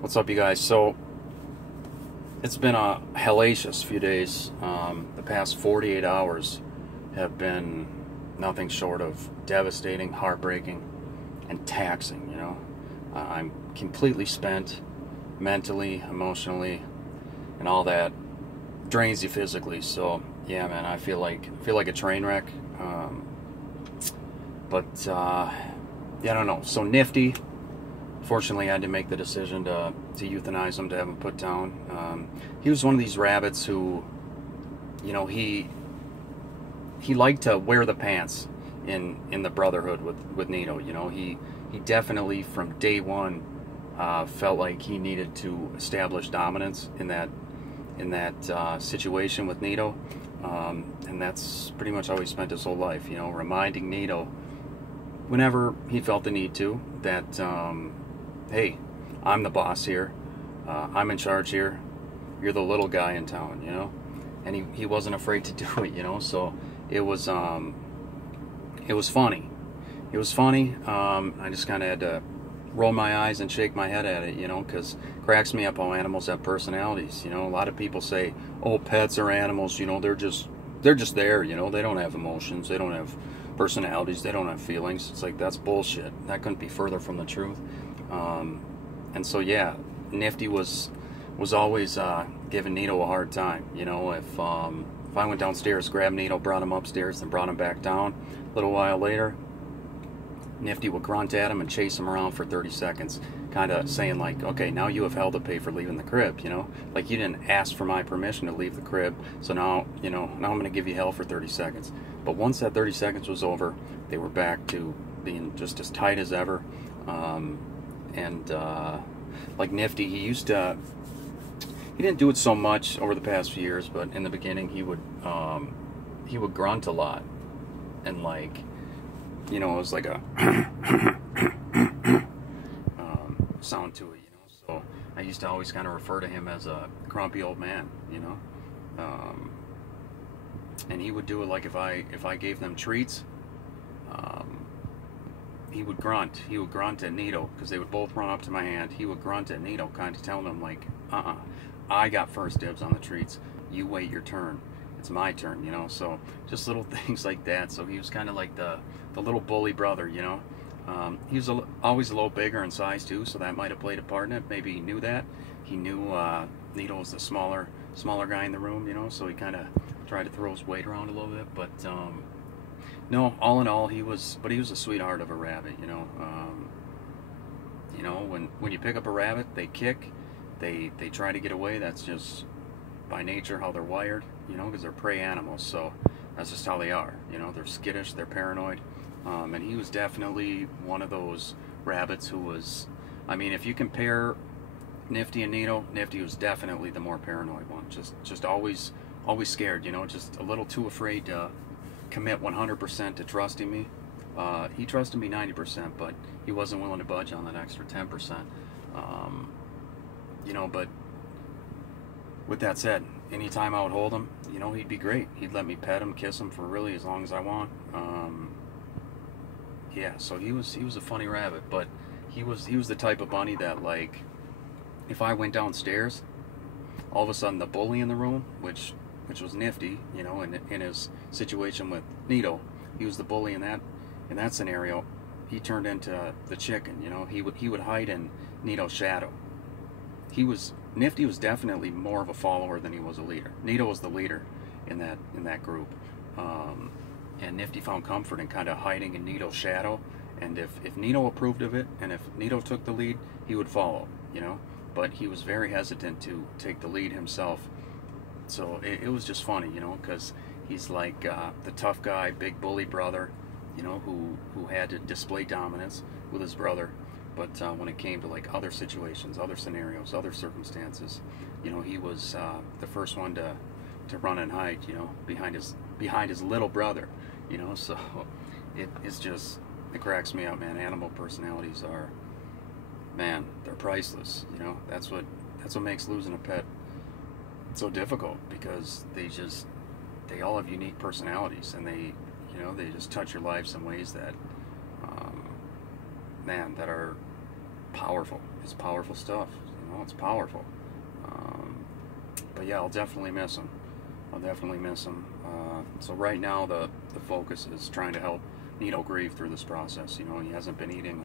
What's up, you guys? So it's been a hellacious few days. The past 48 hours have been nothing short of devastating, heartbreaking, and taxing. I'm completely spent, mentally, emotionally, and all that drains you physically. So yeah, man, I feel like a train wreck. Yeah, I don't know. So Nif-T. Fortunately, I had to make the decision to euthanize him, to have him put down. He was one of these rabbits who, he liked to wear the pants in the brotherhood with Nito. He definitely from day one felt like he needed to establish dominance in that situation with Nito, and that's pretty much how he spent his whole life. Reminding Nito whenever he felt the need to that. Hey, I'm the boss here. I'm in charge here. You're the little guy in town, And he wasn't afraid to do it, So it was funny. It was funny. I just kind of had to roll my eyes and shake my head at it, because it cracks me up how animals have personalities. A lot of people say, "Oh, pets are animals. They're just there. They don't have emotions. They don't have personalities. They don't have feelings." It's like, that's bullshit. That couldn't be further from the truth. And so yeah, Nif-T was always giving Nito a hard time. If I went downstairs, grabbed Nito, brought him upstairs, then brought him back down, a little while later, Nif-T would grunt at him and chase him around for 30 seconds, kind of saying like, "Okay, now you have hell to pay for leaving the crib." Like, you didn't ask for my permission to leave the crib, so now I'm going to give you hell for 30 seconds. But once that 30 seconds was over, they were back to being just as tight as ever. Like Nif-T, he didn't do it so much over the past few years, but in the beginning he would grunt a lot, and it was like a sound to it, So I used to always kind of refer to him as a grumpy old man, and he would do it like if I gave them treats. He would grunt. He would grunt at Nito, because they would both run up to my hand. He would grunt at Nito, kind of telling him like, I got first dibs on the treats. You wait your turn. It's my turn, So just little things like that. So he was kind of like the little bully brother, He was always a little bigger in size too, so that might have played a part in it. Maybe he knew that. He knew Nito was the smaller guy in the room, So he kind of tried to throw his weight around a little bit, but. No, all in all, he was a sweetheart of a rabbit, when you pick up a rabbit, they kick, they try to get away. That's just by nature how they're wired, because they're prey animals. So that's just how they are, They're skittish, they're paranoid, and he was definitely one of those rabbits who was. I mean, if you compare Nif-T and Nito, Nif-T was definitely the more paranoid one. Just always scared, just a little too afraid to commit 100% to trusting me. He trusted me 90%, but he wasn't willing to budge on that extra 10%. But with that said, anytime I would hold him, he'd be great. He'd let me pet him, kiss him for really as long as I want. Yeah, so he was a funny rabbit, but he was the type of bunny that, like, if I went downstairs, all of a sudden the bully in the room, which was Nif-T, in his situation with Nito, he was the bully in that scenario. He turned into the chicken, He would hide in Nito's shadow. Nif-T was definitely more of a follower than he was a leader. Nito was the leader in that group, and Nif-T found comfort in kind of hiding in Nito's shadow. And if Nito approved of it, and if Nito took the lead, he would follow, But he was very hesitant to take the lead himself. So it was just funny, because he's like the tough guy, big bully brother, who had to display dominance with his brother. But when it came to like other situations, other scenarios, other circumstances, he was the first one to run and hide, behind his little brother, So it cracks me up, man. Animal personalities are, man, they're priceless. That's what makes losing a pet so difficult, because they all have unique personalities, and they just touch your lives in ways that man, that are powerful. It's powerful stuff. know, it's powerful. But yeah, I'll definitely miss him. I'll definitely miss him. So right now the focus is trying to help Nito grieve through this process. You know, he hasn't been eating